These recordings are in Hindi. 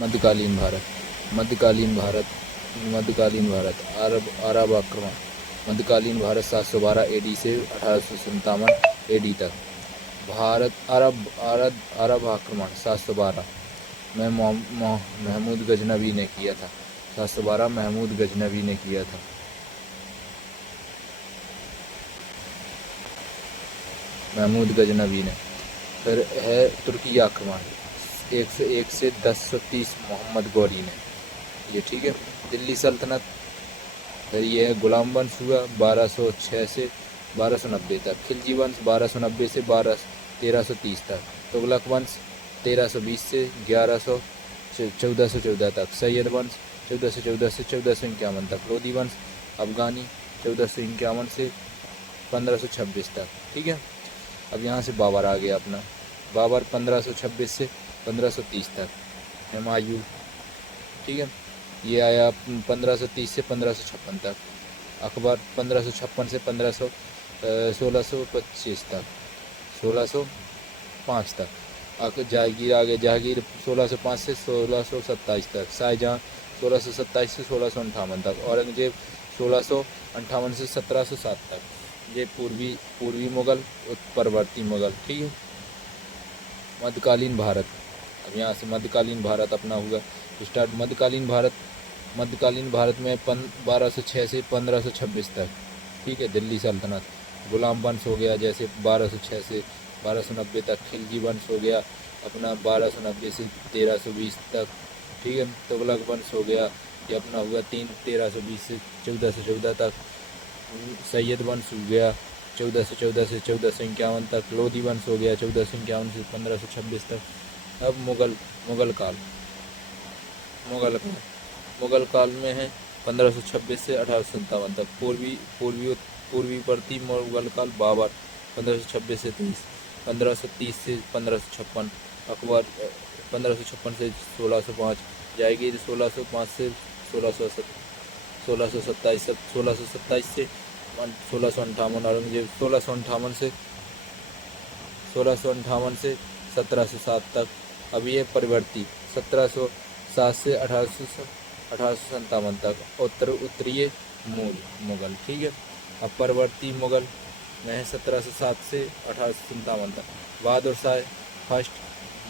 मध्यकालीन भारत। मध्यकालीन भारत। मध्यकालीन भारत। अरब आक्रमण। मध्यकालीन भारत 712 एडी से 1857 एडी तक। भारत अरब आक्रमण 712 में महमूद गजनवी ने किया था। 712 महमूद गजनवी ने किया था। महमूद गजनवी ने। फिर है तुर्की आक्रमण 101 से 1030 मोहम्मद गौरी ने, ये ठीक है। दिल्ली सल्तनत, फिर ये है गुलाम वंश हुआ 1206 से 1290 तक। खिलजी वंश 1290 से 1330 तक। तुगलक वंश 1320 से 1414 तक। सैयद वंश 1414 से 1451 तक। लोधी वंश अफगानी 1451 से 1526 तक, ठीक है। अब यहाँ से बाबर आ गया अपना। बाबर 1526 से 1530 तक। हुमायूं, ठीक है, ये आया 1530 से 1556 तक। अकबर 1556 से 1625 तक, 1605 तक। जहांगीर आ गया। जहांगीर 1605 से 1627 तक। शाहजहाँ 1627 से 1658 तक। औरंगजेब 1658 से 1707 तक। ये पूर्वी मुगल, उत्तरवर्ती मुगल, ठीक है। मध्यकालीन भारत, अब यहाँ से मध्यकालीन भारत अपना हुआ स्टार्ट। मध्यकालीन भारत में 1206 से 1526 तक, ठीक है। दिल्ली सल्तनत। गुलाम वंश हो गया जैसे 1206 से 1290 तक। खिलजी वंश हो गया अपना 1290 से 1320 तक, ठीक है। तुगलक वंश हो गया ये अपना हुआ 1320 से 1414 तक। सैयद वंश हो गया 1414 से 1451 तक। लोधी वंश हो गया 1451 से 1526 तक। अब मुगल काल में है 1526 से 1857 तक। पूर्वीवर्ती मुगल काल बाबर 1526 से 30, 1530 से 1556। अकबर 1556 से 1605। जहांगीर 1605 से 1627 से 1658। औरंगजेब 1658 से 1707 तक। अब ये परिवर्ती 1707 से 1857 तक। उत्तरीय मुगल, ठीक है। अब परवर्ती मुगल में है 1707 से 1857 तक। बहादुर शाह फर्स्ट,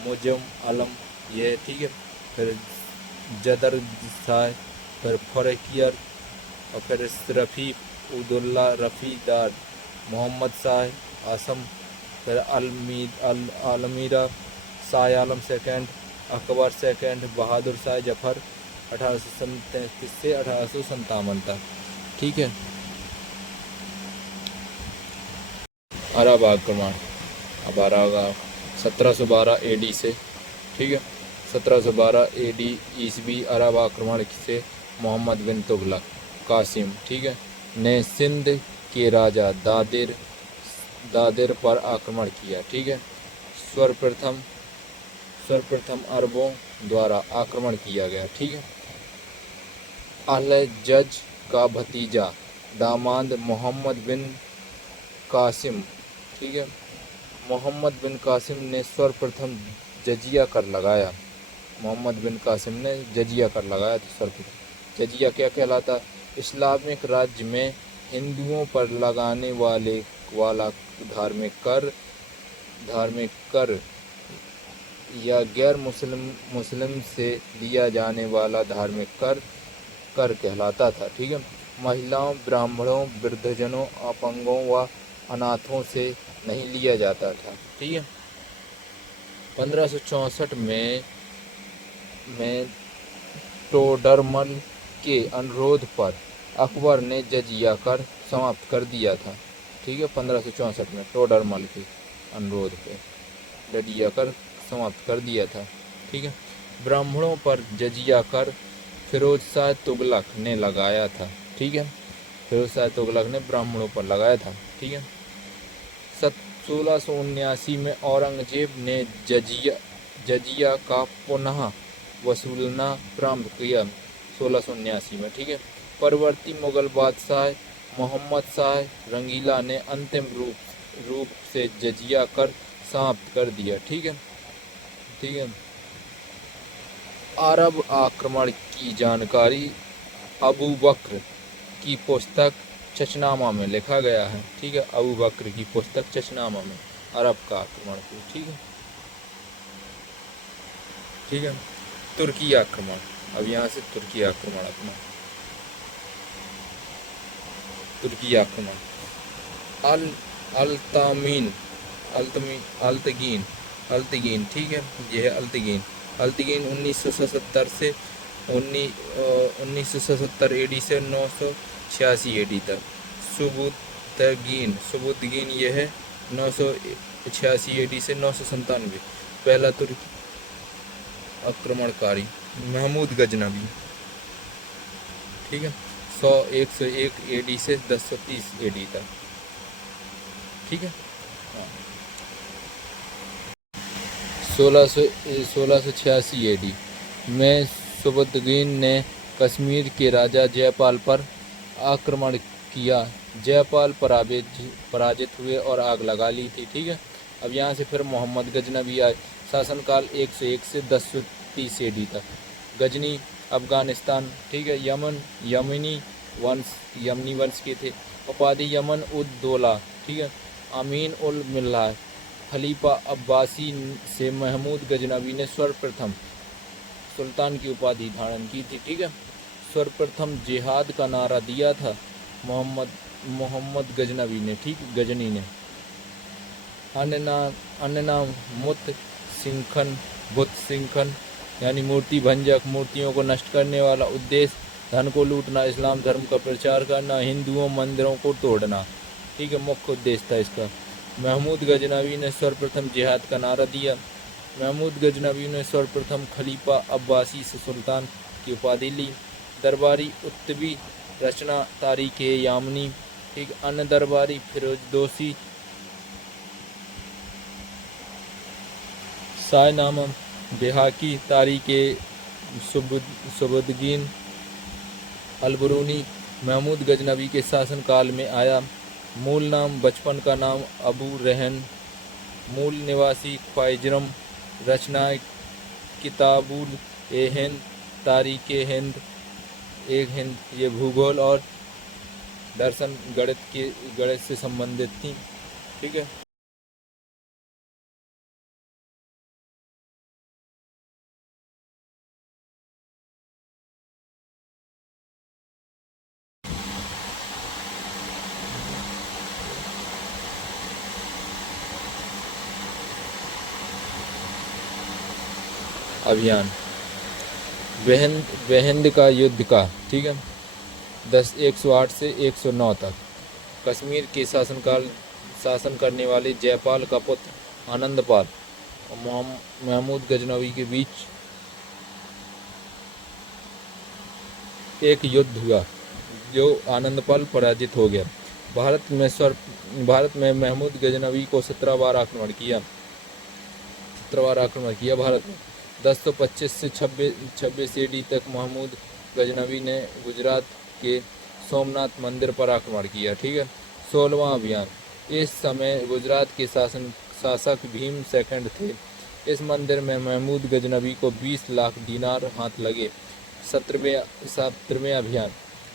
मुअज्जम आलम, ये ठीक है। फिर जदर शाह, फिर फरकियर, और फिर रफ़ी उदौला रफ़ीदार, मोहम्मद शाह आसम, फिर अलमीरा, शाह आलम सेकंड, अकबर सेकंड, बहादुर शाह जफर 1837 से 1857 तक, ठीक है। अरब आक्रमण, अब अरब 1712 एडी से, ठीक है। 1712 एडी ईसवी अरब आक्रमण से मोहम्मद बिन तुगलक कासिम, ठीक है, ने सिंध के राजा दादिर पर आक्रमण किया, ठीक है। सर्वप्रथम अरबों द्वारा आक्रमण किया गया, ठीक है। अल-जज का भतीजा दामाद मोहम्मद बिन कासिम, ठीक है। मोहम्मद बिन कासिम ने सर्वप्रथम जजिया कर लगाया। मोहम्मद बिन कासिम ने जजिया कर लगाया था सर्वप्रथम। जजिया क्या कहलाता? इस्लामिक राज्य में हिंदुओं पर लगाने वाला धार्मिक कर या गैर मुस्लिम से दिया जाने वाला धार्मिक कर कहलाता था, ठीक है। महिलाओं, ब्राह्मणों, वृद्धजनों, अपंगों व अनाथों से नहीं लिया जाता था, ठीक है। 1564 में टोडरमल के अनुरोध पर अकबर ने जजिया कर समाप्त कर दिया था, ठीक है। 1564 में टोडरमल के अनुरोध पे जजिया कर समाप्त कर दिया था, ठीक है। ब्राह्मणों पर जजिया कर फिरोज शाह तुगलक ने लगाया था, ठीक है। फिरोज शाह तुगलक ने ब्राह्मणों पर लगाया था, ठीक है। 1679 में औरंगजेब ने जजिया का पुनः वसूलना प्रारंभ किया 1679 में, ठीक है। परवर्ती मुगल बादशाह मोहम्मद शाह रंगीला ने अंतिम रूप से जजिया कर समाप्त कर दिया, ठीक है, ठीक है। अरब आक्रमण की जानकारी अबू बकर की पुस्तक चचनामा में लिखा गया है। ठीक है, अबू बकर की पुस्तक चचनामा में अरब का आक्रमण को। ठीक है, ठीक है। तुर्की आक्रमण, अब यहाँ से तुर्की आक्रमण अपना, तुर्की आक्रमण अल अल्तामीन अल्तमीन अल्तगीन अल्तगीन। ठीक है, यह है अल्तगीन। अल्तगीन 1977 से 1977 एडी से 986 एडी तक। सुबुतगीन यह है 986 एडी से 997। पहला तुर्की आक्रमणकारी महमूद गजनवी। ठीक है, 101 एडी से 1030 एडी तक। ठीक है, 1686 एडी में सुबुतगीन ने कश्मीर के राजा जयपाल पर आक्रमण किया। जयपाल पराजित हुए और आग लगा ली थी। ठीक है, अब यहाँ से फिर मोहम्मद गजनवी आए। शासनकाल 101 से 1030 एडी तक। गजनी अफगानिस्तान। ठीक है, यमनी वंश के थे। उपाधि यमन उद दौला। ठीक है, अमीन उल मिल्ला खलीफा अब्बासी से महमूद गजनवी ने सर्वप्रथम सुल्तान की उपाधि धारण की थी। ठीक है, सर्वप्रथम जिहाद का नारा दिया था मोहम्मद गजनवी ने। ठीक, गजनी ने। अन्य नाम बुत सिंखन यानी मूर्ति भंजक, मूर्तियों को नष्ट करने वाला। उद्देश्य धन को लूटना, इस्लाम धर्म का प्रचार करना, हिंदुओं मंदिरों को तोड़ना। ठीक है, मुख्य उद्देश्य था इसका। महमूद गजनवी ने सर्वप्रथम जिहाद का नारा दिया। महमूद गजनवी ने सर्वप्रथम खलीफा अब्बासी से सुल्तान की उपाधि ली। दरबारी उत्तबी रचना तारीख यामनी। ठीक, अन्य दरबारी फिरोजदोसी शाहनामा बेहाकी तारीख सुबुतगीन अलबरूनी महमूद गजनवी के शासनकाल में आया। मूल नाम, बचपन का नाम अबू रेहन। मूल निवासी ख्वाइजरम। रचनाएं किताबुल ए हिंद, तारीख हिंद, एक हिंद। ये भूगोल और दर्शन गणित से संबंधित थी। ठीक है, अभियान बेहिंद का युद्ध का। ठीक है, 108 से 109 तक। कश्मीर के शासन करने वाले जयपाल का पुत्र आनंदपाल और महमूद गजनवी के बीच एक युद्ध हुआ जो आनंदपाल पराजित हो गया। भारत में महमूद गजनवी को 17 बार आक्रमण किया। भारत में 1025 से 26 एडी तक महमूद गजनवी ने गुजरात के सोमनाथ मंदिर पर आक्रमण किया। ठीक है, 16वां अभियान। इस समय गुजरात के शासक भीम सेकंड थे। इस मंदिर में महमूद गजनवी को 20 लाख दीनार हाथ लगे। 17वें अभियान।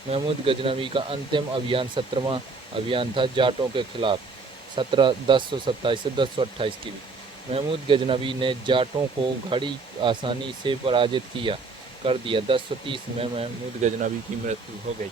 महमूद गजनवी का अंतिम अभियान 17वां अभियान था जाटों के खिलाफ। 1027 से 1028 की। महमूद गजनवी ने जाटों को घड़ी आसानी से पराजित कर दिया। 1030 में महमूद गजनवी की मृत्यु हो गई।